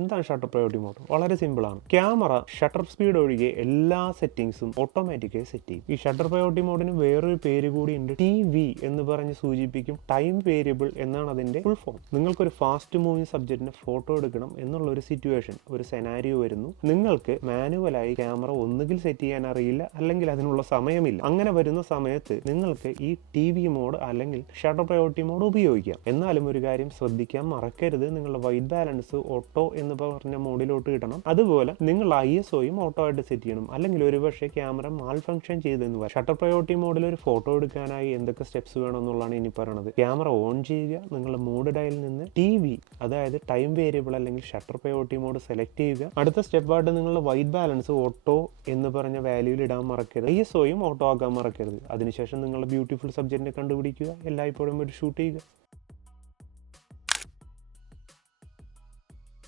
എന്താണ് shutter priority mode? വളരെ സിമ്പിളാണ്. ക്യാമറ ഷട്ടർ സ്പീഡ് ഒഴികെ എല്ലാ സെറ്റിംഗ്സും ഓട്ടോമാറ്റിക്കായി സെറ്റ് ചെയ്യും. ഈ ഷട്ടർ പ്രയോറിറ്റി മോഡിന് വേറൊരു പേര് കൂടി ഉണ്ട്, TV എന്ന് പറഞ്ഞ് സൂചിപ്പിക്കും. ടൈം വേരിയബിൾ എന്നാണ് അതിന്റെ ഫുൾ ഫോം. നിങ്ങൾക്കൊരു ഫാസ്റ്റ് മൂവിങ് സബ്ജക്റ്റിന്റെ ഫോട്ടോ എടുക്കണം എന്നുള്ള ഒരു സിറ്റുവേഷൻ, ഒരു സെനാരിയോ വരുന്നു. നിങ്ങൾക്ക് മാനുവലായി ക്യാമറ ഒന്നുകിൽ സെറ്റ് ചെയ്യാൻ അറിയില്ല, അല്ലെങ്കിൽ അതിനുള്ള സമയമില്ല. അങ്ങനെ വരുന്ന സമയത്ത് നിങ്ങൾക്ക് ഈ TV മോഡ് അല്ലെങ്കിൽ ഷട്ടർ പ്രയോറിറ്റി മോഡ് ഉപയോഗിക്കാം. എന്നാലും ഒരു കാര്യം ശ്രദ്ധിക്കാൻ മറക്കരുത്, നിങ്ങളുടെ വൈറ്റ് ബാലൻസ് ഓട്ടോ എന്ന് പറഞ്ഞ മോഡിലോട്ട് കിട്ടണം. അതുപോലെ നിങ്ങൾ ISOയും ഓട്ടോ ആയിട്ട് സെറ്റ് ചെയ്യണം. അല്ലെങ്കിൽ ഒരുപക്ഷെ ക്യാമറ മാൽ ഫംഗ്ഷൻ ചെയ്തെന്ന് പറയും. ഷട്ടർ പ്രയോറിറ്റി മോഡിൽ ഒരു ഫോട്ടോ എടുക്കാനായി എന്തൊക്കെ സ്റ്റെപ്സ് വേണം എന്നുള്ളതാണ് ഇനി പറയുന്നത്. ക്യാമറ ഓൺ ചെയ്യുക, നിങ്ങളുടെ മോഡ് ഡയലിൽ നിന്ന് TV അതായത് ടൈം വേരിയബിൾ അല്ലെങ്കിൽ ഷട്ടർ പ്രയോറിറ്റി മോഡ് സെലക്ട് ചെയ്യുക. അടുത്ത സ്റ്റെപ്പായിട്ട് നിങ്ങളുടെ വൈറ്റ് ബാലൻസ് ഓട്ടോ എന്ന് പറഞ്ഞ വാല്യൂവിൽ ഇടാൻ മറക്കരുത്. ISOയും ഓട്ടോ ആക്കാൻ മറക്കരുത്. അതിനുശേഷം നിങ്ങളുടെ ബ്യൂട്ടിഫുൾ സബ്ജക്റ്റിനെ കണ്ടുപിടിക്കുക, എല്ലായ്പ്പോഴും ഒരു ഷൂട്ട് ചെയ്യുക.